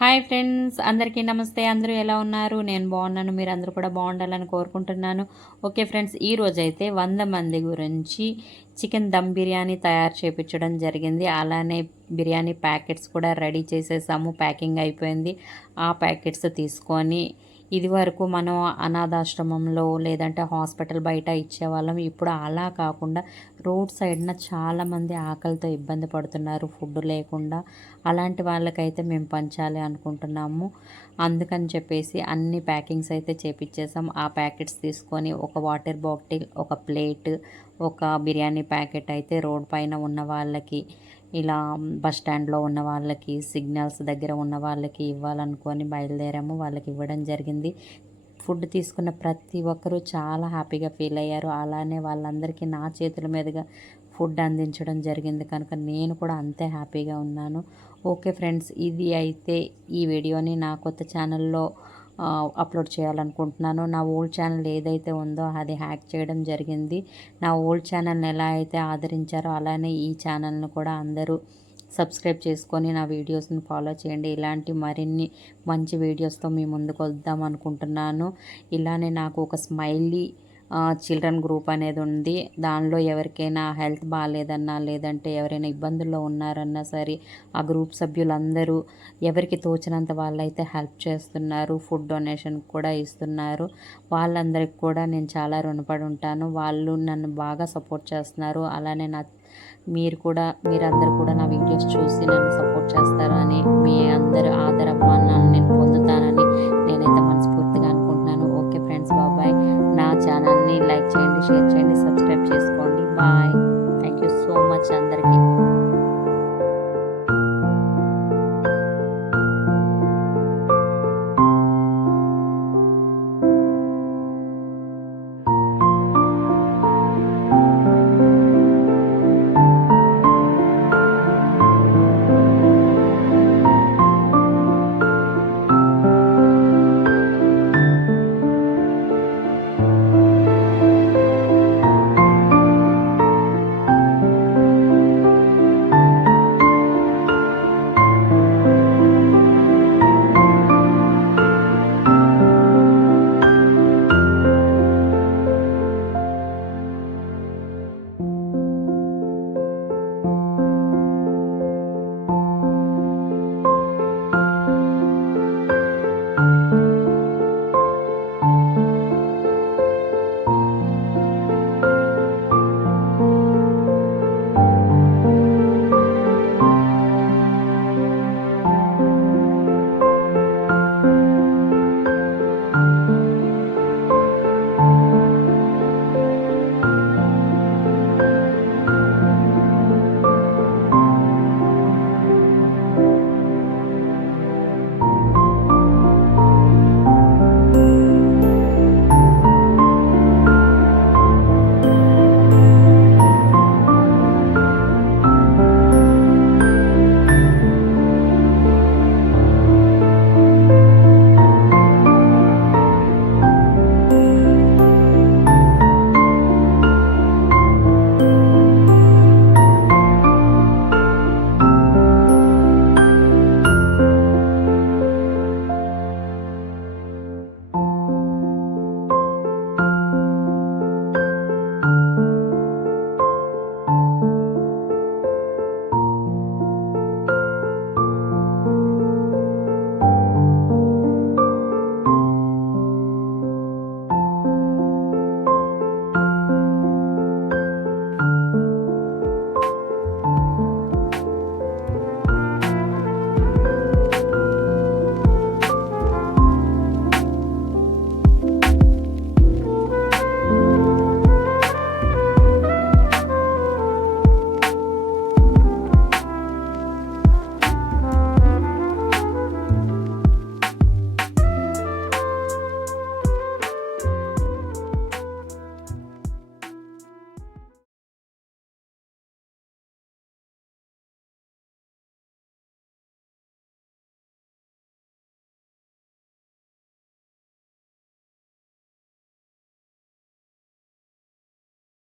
Hi friends, అందరికీ నమస్తే. అందరూ ఎలా ఉన్నారు? నేను బాగున్నాను. మీరు అందరూ కూడా బాగుండాలని కోరుకుంటున్నాను. ఓకే ఫ్రెండ్స్, ఈరోజైతే 100 మంది గురించి చికెన్ దమ్ బిర్యానీ తయారు చేయించడం జరిగింది. అలానే బిర్యానీ ప్యాకెట్స్ కూడా రెడీ చేసేసాము. ప్యాకింగ్ అయిపోయింది. ఆ ప్యాకెట్స్ తీసుకొని ఇదివరకు మనం అనాథాశ్రమంలో లేదంటే హాస్పిటల్ బయట ఇచ్చేవాళ్ళం. ఇప్పుడు అలా కాకుండా రోడ్ సైడ్న చాలామంది ఆకలితో ఇబ్బంది పడుతున్నారు ఫుడ్ లేకుండా. అలాంటి వాళ్ళకైతే మేము పంచాలి అనుకుంటున్నాము. అందుకని చెప్పేసి అన్ని ప్యాకింగ్స్ అయితే చేపిచ్చేసాం. ఆ ప్యాకెట్స్ తీసుకొని ఒక వాటర్ బాటిల్, ఒక ప్లేట్, ఒక బిర్యానీ ప్యాకెట్ అయితే రోడ్ పైన ఉన్న వాళ్ళకి, ఇలా బస్ స్టాండ్లో ఉన్న వాళ్ళకి, సిగ్నల్స్ దగ్గర ఉన్న వాళ్ళకి ఇవ్వాలనుకొని బయలుదేరాము. వాళ్ళకి ఇవ్వడం జరిగింది. ఫుడ్ తీసుకున్న ప్రతి ఒక్కరూ చాలా హ్యాపీగా ఫీల్ అయ్యారు. అలానే వాళ్ళందరికీ నా చేతుల మీదుగా ఫుడ్ అందించడం జరిగింది కనుక నేను కూడా అంతే హ్యాపీగా ఉన్నాను. ఓకే ఫ్రెండ్స్, ఇది అయితే ఈ వీడియోని నా కొత్త ఛానల్లో అప్లోడ్ చేయాలనుకుంటున్నాను. నా ఓల్డ్ ఛానల్ ఏదైతే ఉందో అది హ్యాక్ చేయడం జరిగింది. నా ఓల్డ్ ఛానల్ని ఎలా అయితే ఆదరించారో అలానే ఈ ఛానల్ను కూడా అందరూ సబ్స్క్రైబ్ చేసుకొని నా వీడియోస్ని ఫాలో చేయండి. ఇలాంటి మరిన్ని మంచి వీడియోస్తో మీ ముందుకు వద్దాం అనుకుంటున్నాను. ఇలానే నాకు ఒక స్మైలీ చిల్డ్రన్ గ్రూప్ అనేది ఉంది. దానిలో ఎవరికైనా హెల్త్ బాగాలేదన్నా లేదంటే ఎవరైనా ఇబ్బందుల్లో ఉన్నారన్నా సరే ఆ గ్రూప్ సభ్యులందరూ ఎవరికి తోచినంత వాళ్ళైతే హెల్ప్ చేస్తున్నారు. ఫుడ్ డొనేషన్ కూడా ఇస్తున్నారు. వాళ్ళందరికీ కూడా నేను చాలా రుణపడి ఉంటాను. వాళ్ళు నన్ను బాగా సపోర్ట్ చేస్తున్నారు. అలానే మీరందరూ కూడా నా వీడియోస్ చూసి నన్ను సపోర్ట్ చేస్తారని మీ అందరి